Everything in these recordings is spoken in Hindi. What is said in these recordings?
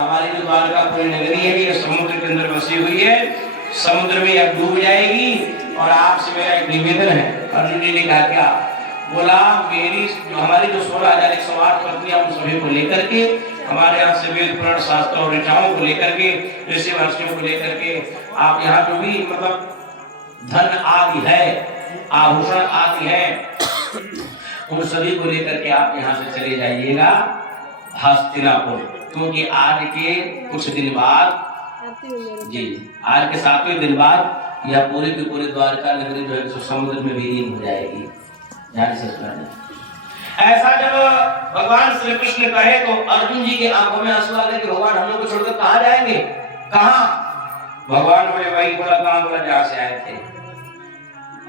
हमारी जो द्वारकापुरी नगरी है ये समुद्र के अंदर बसी हुई है, समुद्र में यह डूब जाएगी। और आपसे मेरा एक निवेदन है। अर्जुन जी ने कहा क्या? बोला मेरी जो हमारी जो 16,108 पत्नियां उन सभी को लेकर के, हमारे यहाँ से वेद पुराण शास्त्र और ऋचाओं को लेकर के, ऋषि महर्षियों को लेकर के, आप यहाँ जो भी मतलब धन आदि है, आभूषण आदि है, उन सभी को लेकर के आप यहाँ से चले जाइएगा हस्तिनापुर। क्योंकि आज के कुछ दिन बाद जी, आज के 7वें दिन बाद यह पूरे की पूरी द्वारका नगरी जो है समुद्र में विलीन हो जाएगी। ध्यान से सुनिए। ऐसा जब भगवान श्री कृष्ण कहे तो अर्जुन जी की आंखों में आंसू आ गए कि भगवान हम लोग को छोड़कर कहाँ जाएंगे? कहाँ? भगवान बोले वही बोला, कहाँ बोला? जहाँ से आए थे।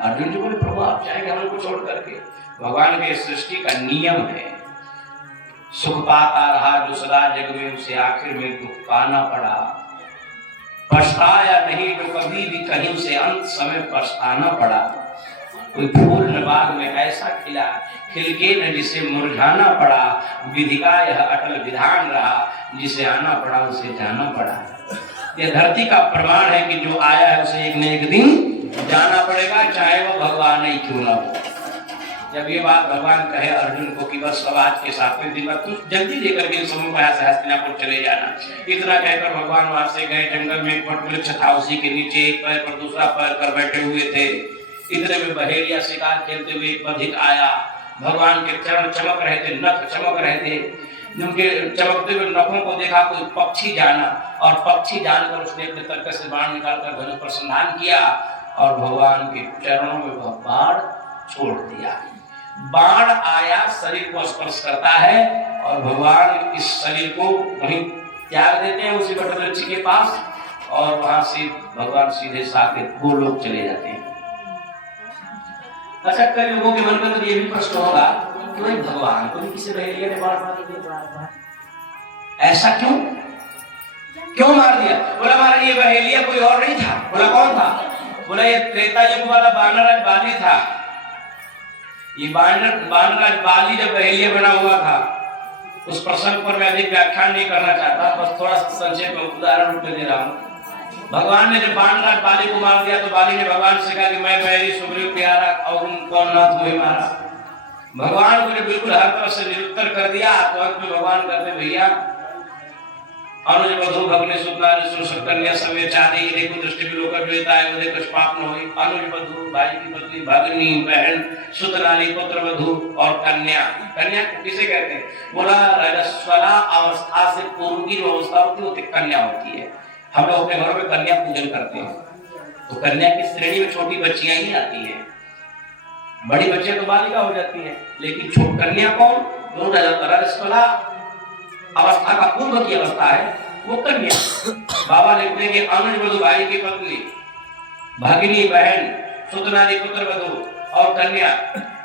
अर्जुन जी बोले प्रभु आप जाएंगे हम लोग को छोड़ करके? भगवान के सृष्टि का नियम है, सुख पाता रहा जो सदा जग में उसे आखिर में दुख पाना पड़ा, पछताया नहीं जो कभी भी कहीं से अंत समय पछताना पड़ा। कोई फूल न बाग में ऐसा खिला खिल के न जिसे मुरझाना पड़ा, विधि का यह अटल विधान रहा जिसे आना पड़ा उसे जाना पड़ा। यह धरती का प्रमाण है कि जो आया है उसे एक न एक दिन जाना पड़ेगा, चाहे वो भगवान ही क्यों न हो। जब ये बात भगवान कहे अर्जुन को कि बस अब आज के 7वें दिन बाद कुछ जल्दी लेकर के समूह का हस्तिनापुर चले जाना, इतना कहकर भगवान वहां से गए। जंगल में एक वट था, उसी के नीचे एक पैर पर दूसरा पैर कर बैठे हुए थे। इतने में बहेलिया शिकार खेलते हुए एक अधिक आया। भगवान के चरण चमक रहे थे, नख चमक रहे थे। उनके चमकते हुए नखों को देखा कोई पक्षी जाना, और पक्षी जानकर उसने अपने तर्क से बाण निकालकर धनुष पर संधान किया और भगवान के चरणों में वह बाण छोड़ दिया। बाण आया, शरीर को स्पर्श करता है और भगवान इस शरीर को वहीं त्याग देते हैं उसी वटवृक्ष के पास, और वहां से भगवान सीधे साकेत गोलोक चले जाते हैं। अच्छा, कई लोगों के मन में तो ये भी प्रश्न होगा कि भाई भगवान को भी किसी बहेलिया ने बाण मार दिया, ऐसा क्यों क्यों मार दिया? बोला महाराज ये बहेलिया कोई और नहीं था। बोला कौन था? बोला ये त्रेता युग वाला वानरराज बाली था। ये वानरराज बाली जब बहेलिया बना हुआ था, उस प्रसंग पर मैं अधिक व्याख्यान नहीं करना चाहता, बस थोड़ा संक्षेप में उदाहरण रूप में दे रहा हूँ। भगवान ने जब वानरराज बाली को मार दिया तो बाली ने भगवान से कहा कि मैं बैरी सुग्रीव प्यारा और कौन नाथ मुझे मारा। भगवान को बिल्कुल हर तरह से निरुत्तर कर दिया। तो अंत में भगवान कहते भैया अनुज बधू भगने सुनारी सुर कन्या सवे चारी देखो दृष्टि में लोकर जोता है मुझे कुछ पाप न होई। अनुज बधू भाई की पत्नी, भगनी, बहन, सुतनाली, पुत्र वधू और कन्या। कन्या किसे कहते हैं? बोला रजस्वला अवस्था से पूर्व की जो अवस्था होती है वो कन्या होती है। हम लोग अपने घरों में कन्या पूजन करते हैं, तो कन्या की श्रेणी में छोटी बच्चियां ही आती है। बड़ी बच्चियां तो बालिका हो जाती हैं, लेकिन छोटी कन्या कौन? जो रजस्वला अवस्था का पूर्व की अवस्था है वो कन्या। बाबा लिखते हैं कि अनुज वधू भाई की पत्नी, भगिनी, बहन, सुतनाली, पुत्र वधू और कन्या,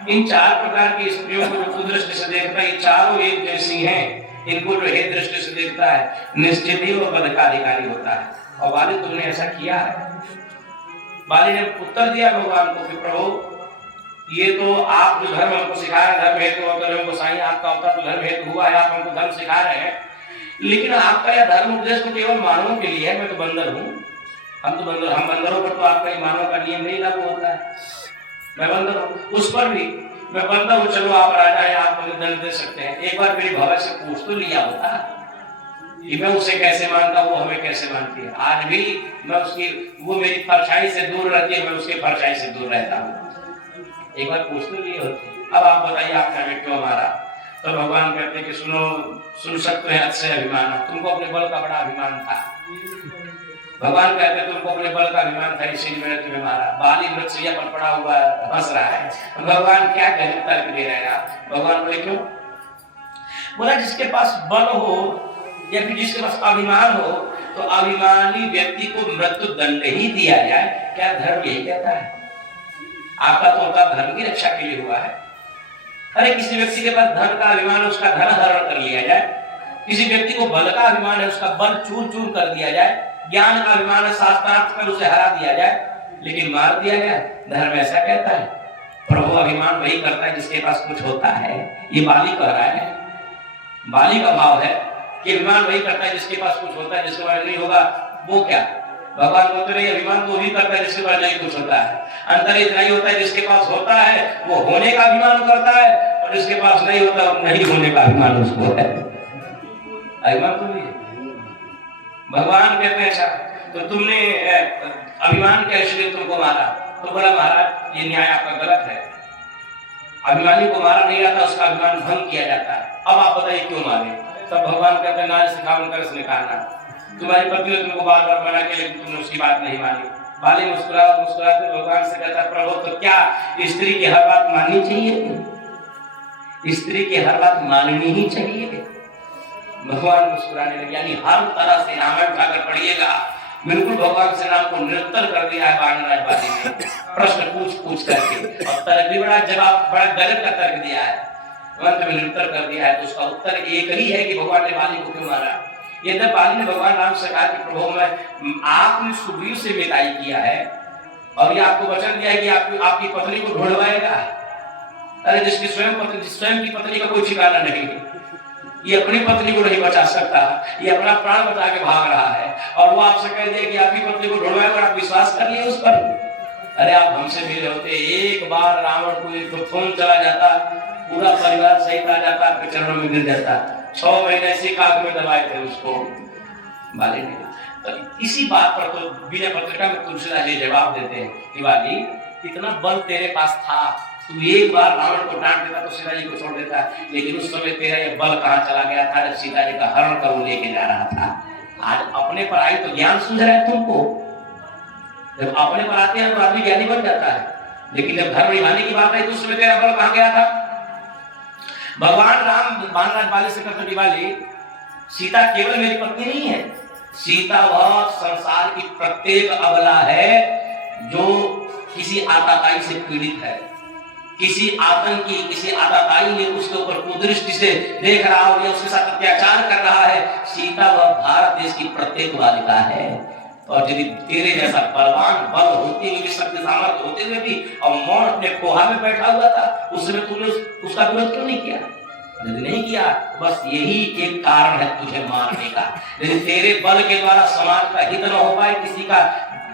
इन 4 प्रकार की स्त्रियों को जो दृष्टि से देखता है, ये चारों एक जैसी हैं। इनको जो है दृष्टि से देखता है निश्चित ही वो पद का अधिकारी होता है। और बाली तुमने ऐसा किया है। बाली ने उत्तर दिया भगवान को कि प्रभु ये तो आप जो धर्म हमको सिखा रहे हैं, धर्म हेतु अवतार हमको साईं आपका अवतार तो धर्म हेतु हुआ है, आप हमको धर्म सिखा रहे हैं, लेकिन आपका यह धर्म उपदेश तो केवल मानवों के लिए है। मैं तो बंदर हूँ, हम बंदरों पर तो आपका मानव का नियम नहीं लागू होता है। मैं बंदर हूँ, उस पर भी मैं बंदर हूँ। चलो आप राजा हैं, आप मुझे दंड दे सकते हैं। एक बार मेरी भगत से पूछ तो लिया होता कि मैं उसे कैसे मानता, वो हमें कैसे मानती है। आज भी मैं उसकी, वो मेरी परछाई से दूर रहती है, मैं उसके परछाई से दूर रहता हूँ। एक बार पूछ तो लिए होती। अब आप बताइए आपने हमें क्यों मारा? तो भगवान कहते हैं कि सुन सकते हैं अतिशय अभिमान, तुमको अपने बल का बड़ा अभिमान था। भगवान कहते हैं तुमको अपने बल का अभिमान था, इसीलिए मैंने तुम्हें मारा। बाली मृत्सैया पर पड़ा हुआ हंस रहा है। भगवान क्या कहते तर्क दे रहे हैं? भगवान बोले क्यों? बोला जिसके पास बल हो या फिर जिसके पास अभिमान हो, तो अभिमानी व्यक्ति को मृत्यु दंड ही दिया जाए। क्या धर्म यही कहता है? आपका तो अवतार धर्म की रक्षा के लिए हुआ है। अरे किसी व्यक्ति के पास धन का अभिमान है, उसका धन हरण कर लिया जाए। किसी व्यक्ति को बल का अभिमान है, उसका बल चूर चूर कर दिया जाए। ज्ञान का अभिमान है, शास्त्रार्थ कर उसे हरा दिया जाए, लेकिन मार दिया गया। धर्म ऐसा कहता है? प्रभु अभिमान वही करता है जिसके पास कुछ होता है। ये बाली कह रहा है, बाली का भाव है कि अभिमान वही करता है जिसके पास कुछ होता है, जिसके पास नहीं होगा वो क्या। भगवान बोलते रहे अभिमान तो वही करता है जिसके पास नहीं कुछ होता है। अंतर इतना ही होता है जिसके पास होता है वो होने का अभिमान करता है, और जिसके पास नहीं होता वो नहीं होने का अभिमान उसको है। अभिमान तो नहीं है। भगवान कहते हैं अच्छा तो तुमने अभिमान के इसलिए तुमको मारा, तो बोला महाराज ये न्याय आपका गलत है, अभिमानी को मारा नहीं जाता, उसका अभिमान भंग किया जाता है। अब आप बताइए क्यों मारे। तब भगवान कहते हैं नारी सिखावन कर इसने कहना, तुम्हारी पत्नी ने तुमको बार बार मना किया लेकिन तुमने उसकी बात नहीं मानी। बाली मुस्कुराते भगवान से कहता प्रभु तो क्या स्त्री की हर बात माननी चाहिए, स्त्री की हर बात माननी ही चाहिए। भगवान मुस्कुराने लगे, यानी हर तरह से रामायण उठाकर पढ़िएगा, बिल्कुल भगवान श्री राम को निरंतर कर दिया है बाणराज बाली ने, प्रश्न पूछ करके, और तर्क भी बड़ा जवाब बड़ा गलत का तर्क दिया है, अंत में निरंतर कर दिया है। तो उसका उत्तर एक ही है कि भगवान ने बाली को क्यों मारा। ये जब बाली ने भगवान राम से कहा कि प्रभु मैं आपने सुग्रीव से विदाई किया है और ये आपको वचन दिया है कि आपकी पत्नी को ढूंढवाएगा। अरे जिसकी स्वयं की पत्नी का कोई ठिकाना नहीं, ये अपनी पत्नी को नहीं बचा सकता, ये अपना प्राण बचा के भाग रहा है, और वो आपसे कह दे कि आपकी पत्नी को ढूंढवाएगा और आप विश्वास कर लिए उस पर। अरे आप हमसे मिले होते, एक बार रावण को एक फोन चला जाता, पूरा परिवार सहित आ जाता, आपके चरणों में गिर जाता। 6 महीने से काग में दबाए थे उसको बाली ने। तो इसी बात पर तो विजय पत्रिका में तुलसीदास जी जवाब देते हैं कि बाली इतना बल तेरे पास था, तू एक बार रावण को डांट देता तो सीता जी को छोड़ देता, लेकिन उस समय तेरा ये बल कहाँ चला गया था जब सीता जी का हरण कर वो लेके जा रहा था। आज अपने पर आई तो ज्ञान सूझ रहा है तुमको, जब अपने पर आते हैं तो आदमी ज्ञानी बन जाता है, लेकिन जब धर्म निभाने की बात आई तो उस समय तेरा बल कहाँ गया था। भगवान राम बाणराज बाली से कहते बाली सीता केवल मेरी पत्नी नहीं है, सीता वह संसार की प्रत्येक अबला है जो किसी आताताई से पीड़ित है, किसी आतंकी किसी आताताई ने उसके ऊपर कुदृष्टि से देख रहा हो या उसके साथ अत्याचार कर रहा है। सीता वह भारत देश की प्रत्येक बालिका है, और यदि तेरे जैसा बलवान बल होते हुए भी शक्ति सामर्थ्य होते हुए भी और मौन अपने कोहा में बैठा हुआ था, उस समय तूने उसका विरोध क्यों नहीं किया। यदि नहीं किया बस यही एक कारण है तुझे मारने का। यदि तेरे बल के द्वारा समाज का हित न हो पाए, किसी का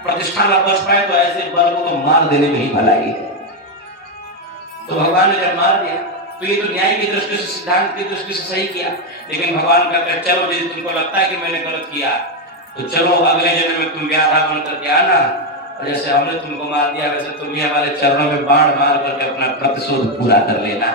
प्रतिष्ठा न बच पाए, तो ऐसे बल को तो मार देने में ही भलाई है। तो भगवान ने जब मार दिया तो ये तो न्याय की दृष्टि से सिद्धांत की दृष्टि से सही किया, लेकिन भगवान कहते हैं चलो यदि तुमको लगता है कि मैंने गलत किया तो चलो अगले जन्म में तुम व्याधा बन करके आना, और जैसे हमने तुमको मार दिया वैसे तुम भी हमारे चरणों में बाण मार करके अपना प्रतिशोध पूरा कर लेना।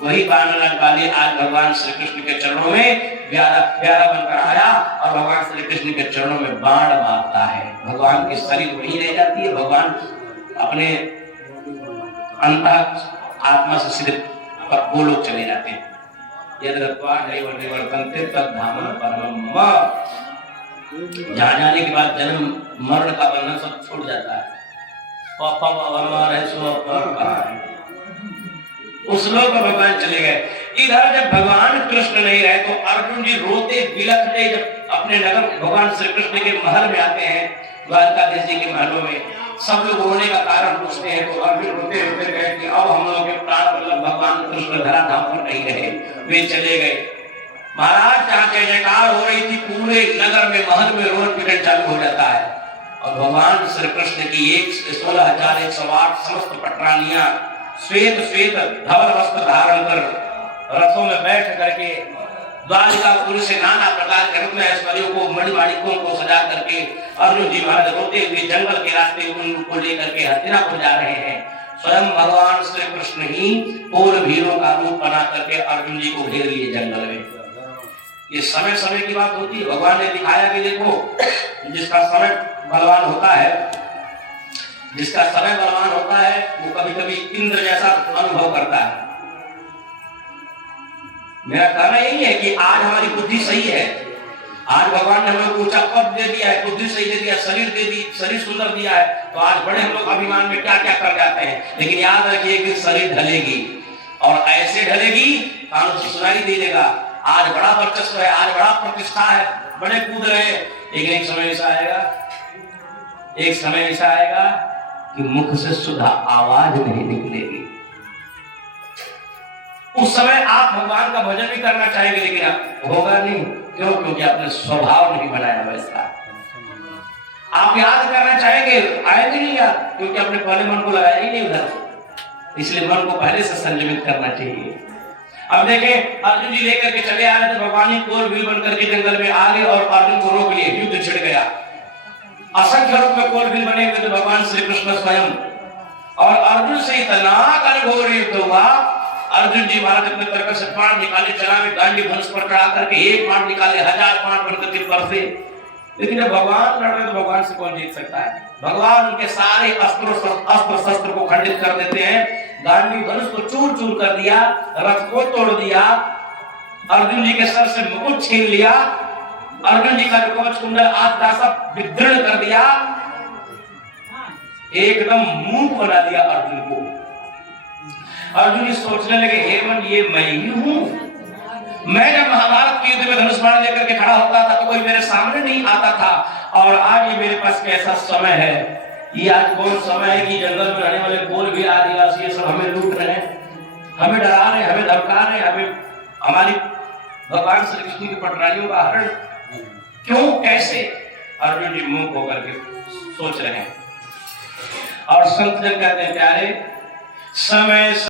वही बाणराज बाली आज भगवान श्री कृष्ण के चरणों में व्याधा बनकर आया और भगवान श्री कृष्ण के चरणों में बाण मारता है। भगवान की शरीर वही रह जाती है, भगवान अपने अंत आत्मा से सीधे वो लोग चले जाते हैं। जहाँ जाने के बाद जन्म मरण का बंधन सब छूट जाता है, उस लोग पर भगवान चले गए। इधर जब भगवान कृष्ण नहीं रहे तो अर्जुन जी रोते बिलखते जब अपने नगर भगवान श्री कृष्ण के महल में आते हैं, द्वारकाधीश जी के महलों में, सब लोग रोने का कारण पूछते हैं, तो अर्जुन रोते रोते गए कि अब हम लोग के प्राण वल्लभ भगवान कृष्ण धराधाम पर नहीं रहे, वे चले गए। महाराज जहाँ जय जयकार हो रही थी पूरे नगर में महल में रोन पिटन चालू हो जाता है, और भगवान श्री कृष्ण की 16,108 समस्त पटरानियां श्वेत श्वेत धवल वस्त्र धारण कर रथों में बैठ करके द्वारिकापुरी से नाना प्रकार के रत्न ऐश्वर्यों को मणिमाणिकों को सजा करके अर्जुन जी महाराज रोते हुए जंगल के रास्ते उनको लेकर के हस्तिनापुर जा रहे हैं। स्वयं भगवान श्री कृष्ण ही पूर्ण भीरों का रूप बना करके अर्जुन जी को घेर लिए जंगल में। ये समय समय की बात होती है। भगवान ने दिखाया कि देखो जिसका समय बलवान होता है, जिसका समय बलवान होता है वो कभी कभी इंद्र जैसा अनुभव करता है। मेरा कहना यही है कि आज हमारी बुद्धि सही है, आज भगवान ने हमें ऊंचा पद दे दिया है, बुद्धि सही दे दिया, शरीर सुंदर दिया है, तो आज बड़े हम लोग अभिमान में क्या क्या कर जाते हैं। लेकिन याद रखिए कि शरीर ढलेगी और ऐसे ढलेगी कानों से सुनाई दे देगा। आज बड़ा वर्चस्व है, आज बड़ा प्रतिष्ठा है, बड़े कूद रहे हैं, लेकिन एक समय ऐसा आएगा कि मुख से सुधा आवाज नहीं निकलेगी। उस समय आप भगवान का भजन भी करना चाहेंगे, लेकिन होगा नहीं। क्यों? क्योंकि आपने स्वभाव नहीं बनाया वैसा। आप याद करना चाहेंगे, आएंगे नहीं याद, क्योंकि आपने पहले मन को लगाया ही नहीं उधर। इसलिए मन को पहले से संयमित करना चाहिए। अब देखें, अर्जुन जी लेकर के चले आ रहे थे, भगवान ही कोल भील बनकर के जंगल में आ गए और अर्जुन को रोक लिए, युद्ध छिड़ गया। असंख्य रूप में कोल भील बने हुए थे भगवान श्री कृष्ण स्वयं, और अर्जुन से इतना घोर युद्ध हुआ। अर्जुन जी महाराज अपने तरफ से बाण निकाले, चला में गांडी धनुष पर चढ़ा करके एक बाण निकाले, 1000 बाण बनकर के बरसे। लेकिन जब भगवान लड़ रहे तो भगवान से कौन जीत सकता है? भगवान उनके सारे अस्त्र शस्त्र को खंडित कर देते हैं, गांडी धनुष को चूर चूर कर दिया, रथ को तोड़ दिया, अर्जुन जी के सर से मुकुट छीन लिया, अर्जुन जी का कवच कुंडल आधा सब विदृढ़ कर दिया, एकदम मूक बना दिया अर्जुन को। अर्जुन जी सोचने लगे, हे मन, ये मैं ही हूं? मैं जब महाभारत के युद्ध में धनुष बाण लेकर के खड़ा होता था तो कोई मेरे सामने नहीं आता था, और आज ये मेरे पास कैसा समय है? ये आज कौन समय है कि जंगल में रहने वाले कोल भी आदिवासी ये सब हमें लूट रहे हैं, हमें डरा रहे हैं, हमें धमका रहे हैं, हमें हमारी भगवान श्री कृष्ण की पटरानियों का हरण क्यों, कैसे? अर्जुन जी मुंह होकर के सोच रहे हैं। और संत जन कहते हैं, प्यारे समय